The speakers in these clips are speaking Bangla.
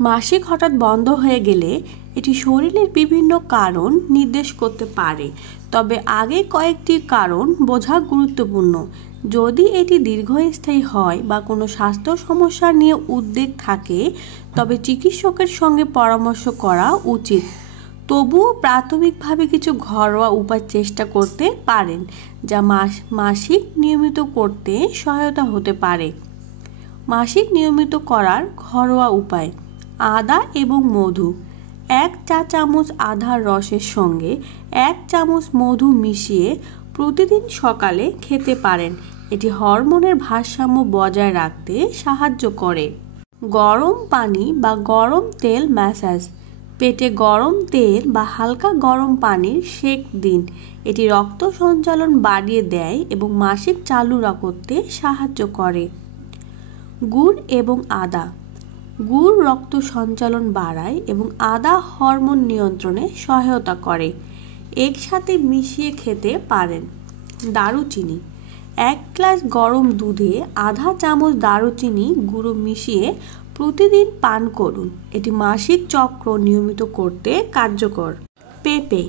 মাসিক হঠাৎ বন্ধ হয়ে গেলে এটি শরীরের বিভিন্ন কারণ নির্দেশ করতে পারে, তবে আগে কয়েকটি কারণ বোঝা গুরুত্বপূর্ণ। যদি এটি দীর্ঘস্থায়ী হয় বা কোনো স্বাস্থ্য সমস্যা নিয়ে উদ্বেগ থাকে, তবে চিকিৎসকের সঙ্গে পরামর্শ করা উচিত। তবুও প্রাথমিকভাবে কিছু ঘরোয়া উপায় চেষ্টা করতে পারেন, যা মাসিক নিয়মিত করতে সহায়তা হতে পারে। মাসিক নিয়মিত করার ঘরোয়া উপায়: আদা এবং মধু। 1 চা চামচ আদার রসের সঙ্গে 1 চামচ মধু মিশিয়ে প্রতিদিন সকালে খেতে পারেন। এটি হরমোনের ভারসাম্য বজায় রাখতে সাহায্য করে। গরম পানি বা গরম তেল ম্যাসাজ। পেটে গরম তেল বা হালকা গরম পানির সেক দিন। এটি রক্ত সঞ্চালন বাড়িয়ে দেয় এবং মাসিক চালু করতে সাহায্য করে। গুড় এবং আদা। গুড় রক্ত সঞ্চালন বাড়ায় এবং আদা হরমোন নিয়ন্ত্রণে সহায়তা করে। একসাথে মিশিয়ে খেতে পারেন। দারুচিনি। 1 গ্লাস গরম দুধে আধা চামচ দারুচিনি গুঁড়ো মিশিয়ে প্রতিদিন পান করুন। এটি মাসিক চক্র নিয়মিত করতে কার্যকর। পেঁপে।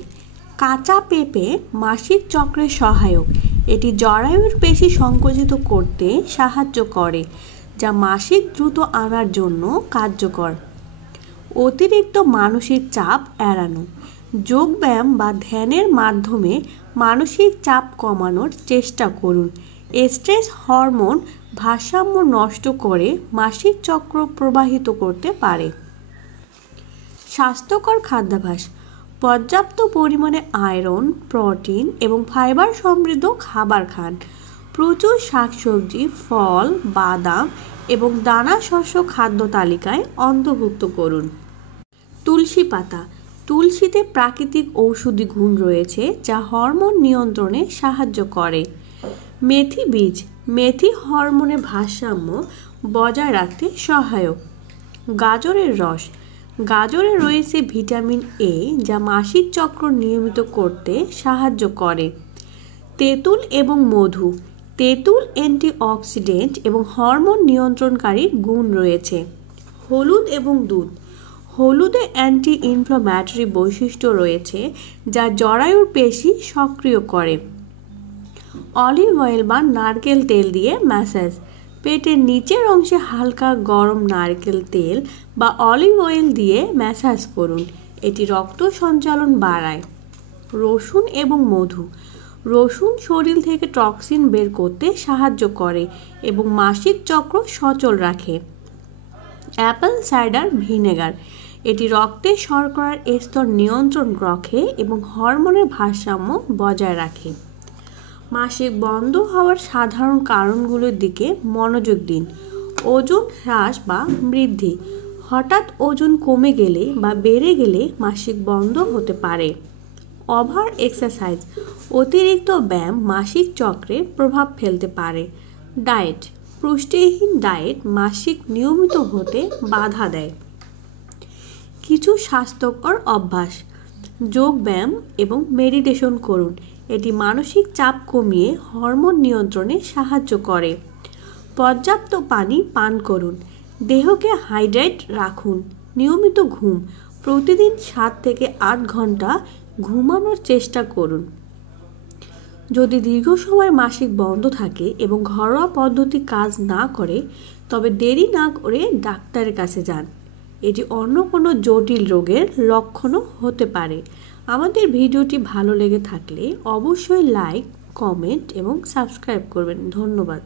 কাঁচা পেঁপে মাসিক চক্রের সহায়ক। এটি জরায়ুর পেশি সংকুচিত করতে সাহায্য করে, যা মাসিক দ্রুত আনার জন্য কার্যকর। অতিরিক্ত মানসিক চাপ এড়ানো। যোগব্যায়াম বা ধ্যানের মাধ্যমে মানসিক চাপ কমানোর চেষ্টা করুন। স্ট্রেস হরমোন ভারসাম্য নষ্ট করে মাসিক চক্র প্রভাবিত করতে পারে। স্বাস্থ্যকর খাদ্যাভ্যাস। পর্যাপ্ত পরিমাণে আয়রন, প্রোটিন এবং ফাইবার সমৃদ্ধ খাবার খান। প্রচুর শাকসবজি, ফল, বাদাম এবং দানা শস্য খাদ্য তালিকায় অন্তর্ভুক্ত করুন। তুলসী পাতা। তুলসীতে প্রাকৃতিক ঔষধি গুণ রয়েছে, যা হরমোন নিয়ন্ত্রণে সাহায্য করে। মেথি বীজ। মেথি হরমোনের ভারসাম্য বজায় রাখতে সহায়ক। গাজরের রস। গাজরে রয়েছে ভিটামিন এ, যা মাসিক চক্র নিয়মিত করতে সাহায্য করে। তেঁতুল এবং মধু। তেঁতুল অ্যান্টিঅক্সিডেন্ট এবং হরমোন নিয়ন্ত্রণকারী গুণ রয়েছে। হলুদ এবং দুধ। হলুদে অ্যান্টি ইনফ্লামেটরি বৈশিষ্ট্য রয়েছে, যা জরায়ুর পেশি সক্রিয় করে। অলিভ অয়েল বা নারকেল তেল দিয়ে ম্যাসাজ। পেটের নিচের অংশে হালকা গরম নারকেল তেল বা অলিভ অয়েল দিয়ে ম্যাসাজ করুন। এটি রক্ত সঞ্চালন বাড়ায়। রসুন এবং মধু। রসুন শরীর থেকে টক্সিন বের করতে সাহায্য করে এবং মাসিক চক্র সচল রাখে। Apple cider vinegar. এটি রক্তে শর্করার স্তর নিয়ন্ত্রণ রাখে এবং হরমোনের ভারসাম্য বজায় রাখে। মাসিক বন্ধ হওয়ার সাধারণ কারণগুলোর দিকে মনোযোগ দিন। ওজন হ্রাস বা বৃদ্ধি। হঠাৎ ওজন কমে গেলে বা বেড়ে গেলে মাসিক বন্ধ হতে পারে। Over exercise. অতিরিক্ত ব্যায়াম মাসিক চক্রে প্রভাব ফেলতে পারে। ডায়েট। পুষ্টিহীন ডায়েট মাসিক নিয়মিত হতে বাধা দেয়। কিছু স্বাস্থ্যকর অভ্যাস: যোগব্যায়াম এবং মেডিটেশন করুন। এটি মানসিক চাপ কমিয়ে হরমোন নিয়ন্ত্রণে সাহায্য করে। পর্যাপ্ত পানি পান করুন। দেহকে হাইড্রেট রাখুন। নিয়মিত ঘুম। প্রতিদিন 7 থেকে 8 ঘন্টা ঘুমানোর চেষ্টা করুন। যদি দীর্ঘ সময় মাসিক বন্ধ থাকে এবং ঘরোয়া পদ্ধতি কাজ না করে, তবে দেরি না করে ডাক্তারের কাছে যান। এটি অন্য কোনো জটিল রোগের লক্ষণও হতে পারে। আমাদের ভিডিওটি ভালো লেগে থাকলে অবশ্যই লাইক, কমেন্ট এবং সাবস্ক্রাইব করবেন। ধন্যবাদ।